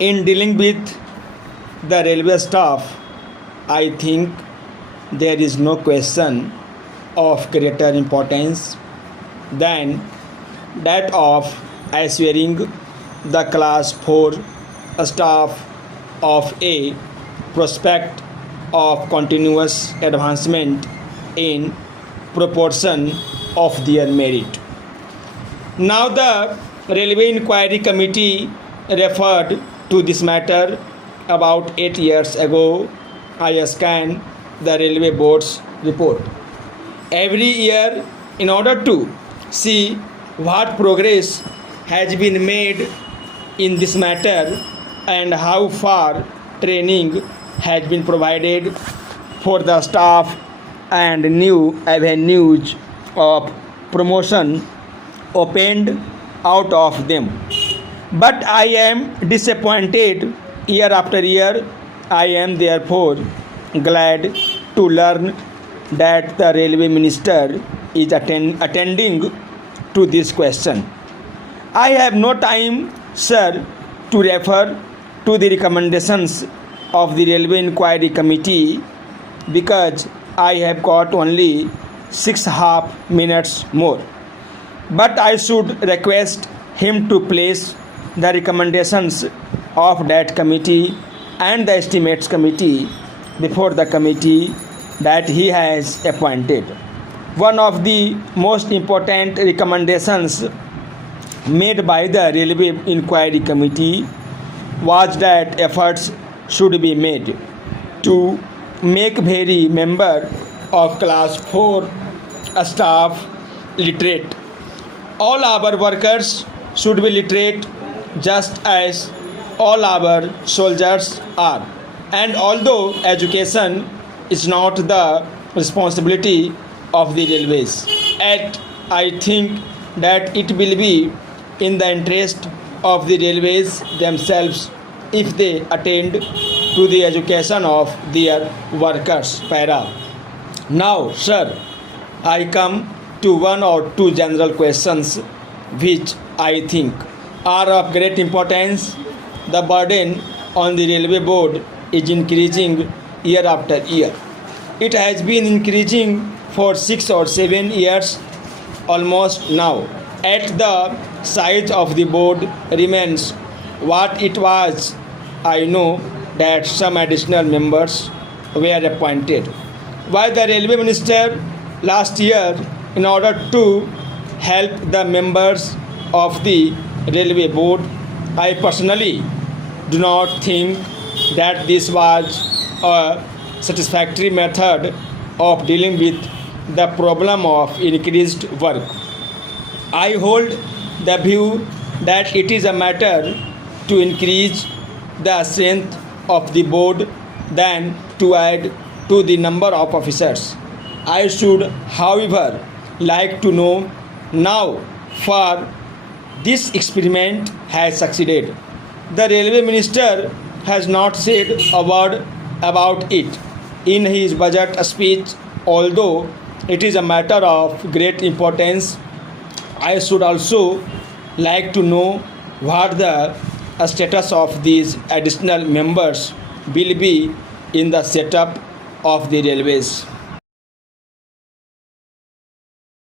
In dealing with the railway staff, I think there is no question of greater importance than that of assuring the class 4 staff of a prospect of continuous advancement in proportion of their merit. Now, the Railway Inquiry Committee referred to this matter about 8 years ago. I scanned the Railway Board's report every year in order to see what progress has been made in this matter and how far training has been provided for the staff and new avenues of promotion opened out of them. But I am disappointed year after year. I am therefore glad to learn that the railway minister is attending to this question. I have no time, sir, to refer to the recommendations of the Railway Inquiry Committee because I have got only 6.5 minutes more. But I should request him to place the recommendations of that committee and the estimates committee before the committee that he has appointed. One of the most important recommendations made by the Railway Inquiry Committee was that efforts should be made to make every member of class 4 staff literate. All our workers should be literate just as all our soldiers are. And although education is not the responsibility of the railways, yet I think that it will be in the interest of the railways themselves if they attend to the education of their workers. Para. Now, sir, I come to one or two general questions which I think are of great importance. The burden on the railway board is increasing year after year. It has been increasing for 6 or 7 years almost now. At the size of the board remains what it was. I know that some additional members were appointed by the railway minister last year in order to help the members of the railway board. I personally do not think that this was a satisfactory method of dealing with the problem of increased work. I hold the view that it is a matter to increase the strength of the board than to add to the number of officers. I should, however, like to know now for this experiment has succeeded. The railway minister has not said a word about it in his budget speech, although it is a matter of great importance. I should also like to know what the status of these additional members will be in the setup of the railways.